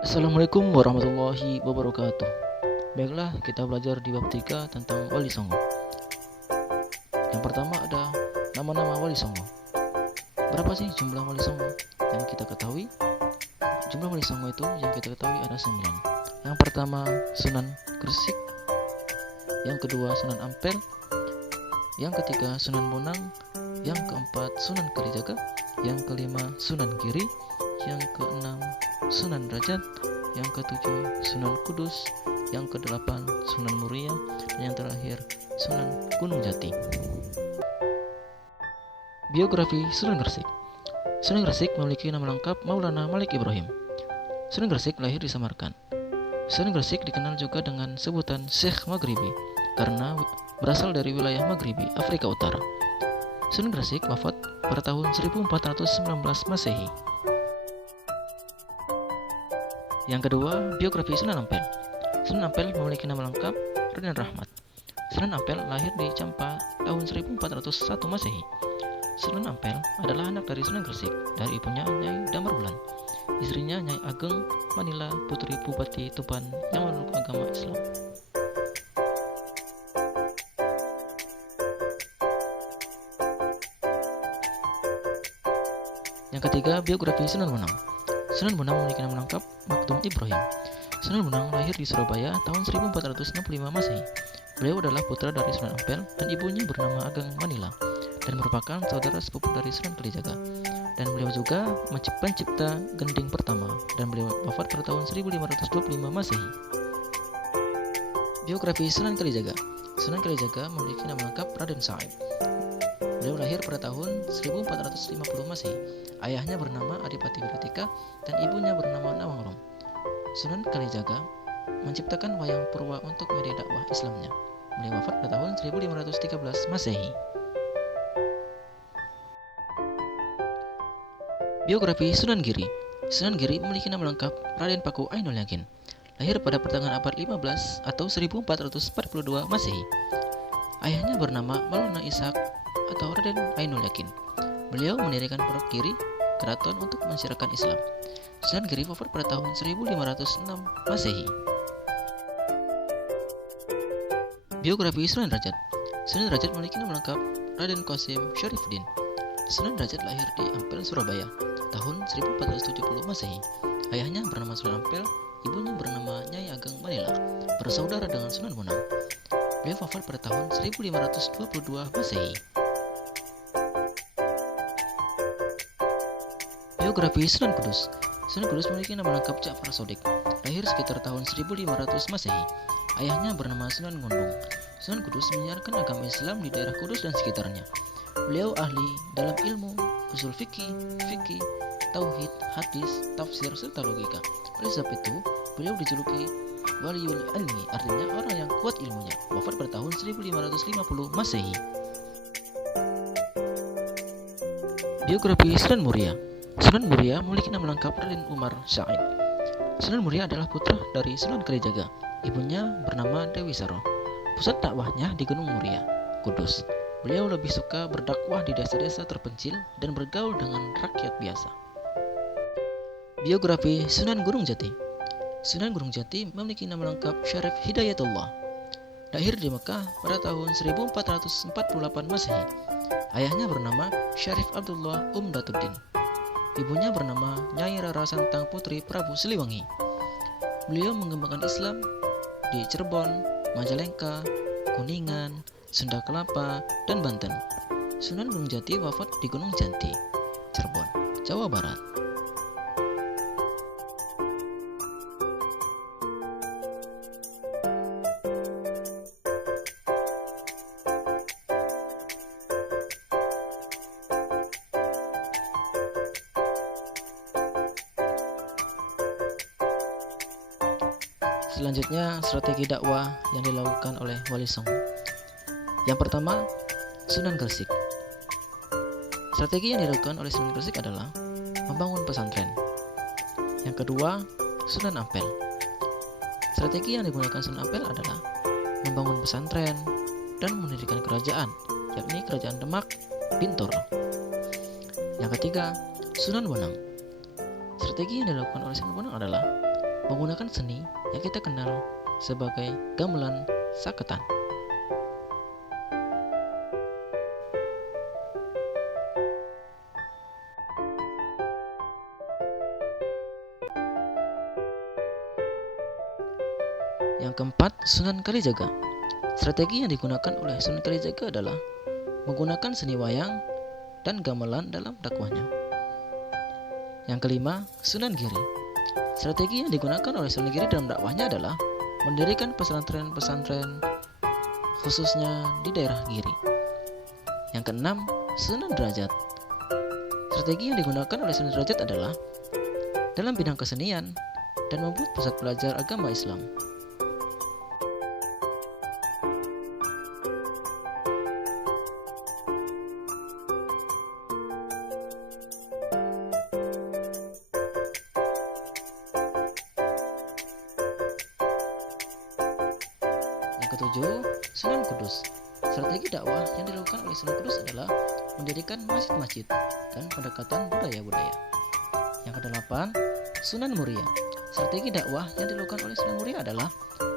Assalamualaikum warahmatullahi wabarakatuh. Baiklah, kita belajar di bab 3 tentang Wali Songo. Yang pertama ada nama-nama Wali Songo. Berapa sih jumlah Wali Songo? Yang kita ketahui, jumlah Wali Songo itu yang kita ketahui ada 9. Yang pertama Sunan Gresik, yang kedua Sunan Ampel, yang ketiga Sunan Bonang, yang keempat Sunan Kalijaga, yang kelima Sunan Giri, yang keenam Sunan Derajat, yang ketujuh Sunan Kudus, yang kedelapan Sunan Muria, dan yang terakhir Sunan Gunung Jati. Biografi Sunan Gresik. Sunan Gresik memiliki nama lengkap Maulana Malik Ibrahim. Sunan Gresik lahir di Samarkand. Sunan Gresik dikenal juga dengan sebutan Syekh Maghribi karena berasal dari wilayah Maghribi, Afrika Utara. Sunan Gresik wafat pada tahun 1419 Masehi. Yang kedua, biografi Sunan Ampel. Sunan Ampel memiliki nama lengkap Raden Rahmat. Sunan Ampel lahir di Campa tahun 1401 Masehi. Sunan Ampel adalah anak dari Sunan Gresik dari ibunya Nyai Damar Wulan, istrinya Nyai Ageng Manila, putri Bupati Tuban yang memeluk agama Islam. Yang ketiga, biografi Sunan Bonang. Sunan Bonang memiliki nama lengkap Maktum Ibrahim. Sunan Bonang lahir di Surabaya tahun 1465 Masehi. Beliau adalah putra dari Sunan Ampel dan ibunya bernama Ageng Manila dan merupakan saudara sepupu dari Sunan Kalijaga. Dan beliau juga pencipta gending pertama dan beliau wafat pada tahun 1525 Masehi. Biografi Sunan Kalijaga. Sunan Kalijaga memiliki nama lengkap Raden Said. Beliau lahir pada tahun 1450 Masehi. Ayahnya bernama Adipati Wiratika dan ibunya bernama Nawangrum. Sunan Kalijaga menciptakan wayang purwa untuk media dakwah Islamnya. Beliau wafat pada tahun 1513 Masehi. Biografi Sunan Giri. Sunan Giri memiliki nama lengkap Raden Paku Ainul Yakin. Lahir pada pertengahan abad 15 atau 1442 Masehi. Ayahnya bernama Maulana Ishak atau Raden Ainul Yakin. Beliau mendirikan Pondok Giri, keraton untuk mensiarkan Islam. Sunan Giri wafat pada tahun 1506 Masehi. Biografi Sunan Derajat. Sunan Derajat memiliki nama lengkap Raden Qasim Syarifuddin. Sunan Derajat lahir di Ampel, Surabaya tahun 1470 Masehi. Ayahnya bernama Sunan Ampel, ibunya bernama Nyai Ageng Manila, bersaudara dengan Sunan Bonang. Beliau wafat pada tahun 1522 Masehi. Biografi Sunan Kudus. Sunan Kudus memiliki nama lengkap Ja'far Shadiq. Lahir sekitar tahun 1500 Masehi. Ayahnya bernama Sunan Ngondong. Sunan Kudus menyiarkan agama Islam di daerah Kudus dan sekitarnya. Beliau ahli dalam ilmu usul fikih, tauhid, hadis, tafsir, serta logika. Oleh sebab itu, beliau dijuluki Waliul Ilmi, artinya orang yang kuat ilmunya. Wafat pada tahun 1550 Masehi. Biografi Sunan Muria. Sunan Muria memiliki nama lengkap Raden Umar Said. Sunan Muria adalah putra dari Sunan Kalijaga. Ibunya bernama Dewi Saro. Pusat dakwahnya di Gunung Muria, Kudus. Beliau lebih suka berdakwah di desa-desa terpencil dan bergaul dengan rakyat biasa. Biografi Sunan Gunung Jati. Sunan Gunung Jati memiliki nama lengkap Syarif Hidayatullah. Lahir di Mekah pada tahun 1448 Masehi. Ayahnya bernama Syarif Abdullah Umdatuddin. Ibunya bernama Nyai Rara Santang Putri Prabu Siliwangi. Beliau mengembangkan Islam di Cirebon, Majalengka, Kuningan, Sunda Kelapa, dan Banten. Sunan Gunung Jati wafat di Gunung Jati, Cirebon, Jawa Barat. Selanjutnya, strategi dakwah yang dilakukan oleh Wali Songo. Yang pertama, Sunan Gresik. Strategi yang dilakukan oleh Sunan Gresik adalah membangun pesantren. Yang kedua, Sunan Ampel. Strategi yang digunakan Sunan Ampel adalah membangun pesantren dan mendirikan kerajaan, yakni Kerajaan Demak, Bintoro. Yang ketiga, Sunan Bonang. Strategi yang dilakukan oleh Sunan Bonang adalah menggunakan seni yang kita kenal sebagai gamelan saketan. Yang keempat, Sunan Kalijaga. Strategi yang digunakan oleh Sunan Kalijaga adalah menggunakan seni wayang dan gamelan dalam dakwahnya. Yang kelima, Sunan Giri. Strategi yang digunakan oleh Sunan Giri dalam dakwahnya adalah mendirikan pesantren-pesantren khususnya di daerah Giri. Yang keenam, Sunan Derajat. Strategi yang digunakan oleh Sunan Derajat adalah dalam bidang kesenian dan membuat pusat belajar agama Islam. Yang ketujuh, Sunan Kudus. Strategi dakwah yang dilakukan oleh Sunan Kudus adalah mendirikan masjid-masjid dan pendekatan budaya-budaya. Yang kedelapan, Sunan Muria. Strategi dakwah yang dilakukan oleh Sunan Muria adalah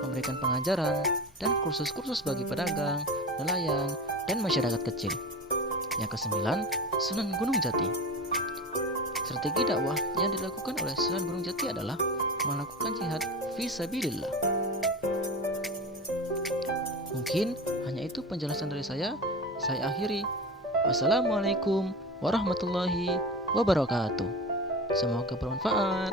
memberikan pengajaran dan kursus-kursus bagi pedagang, nelayan, dan masyarakat kecil. Yang kesembilan, Sunan Gunung Jati. Strategi dakwah yang dilakukan oleh Sunan Gunung Jati adalah melakukan jihad fisabilillah. Mungkin hanya itu penjelasan dari saya akhiri. Wassalamualaikum warahmatullahi wabarakatuh. Semoga bermanfaat.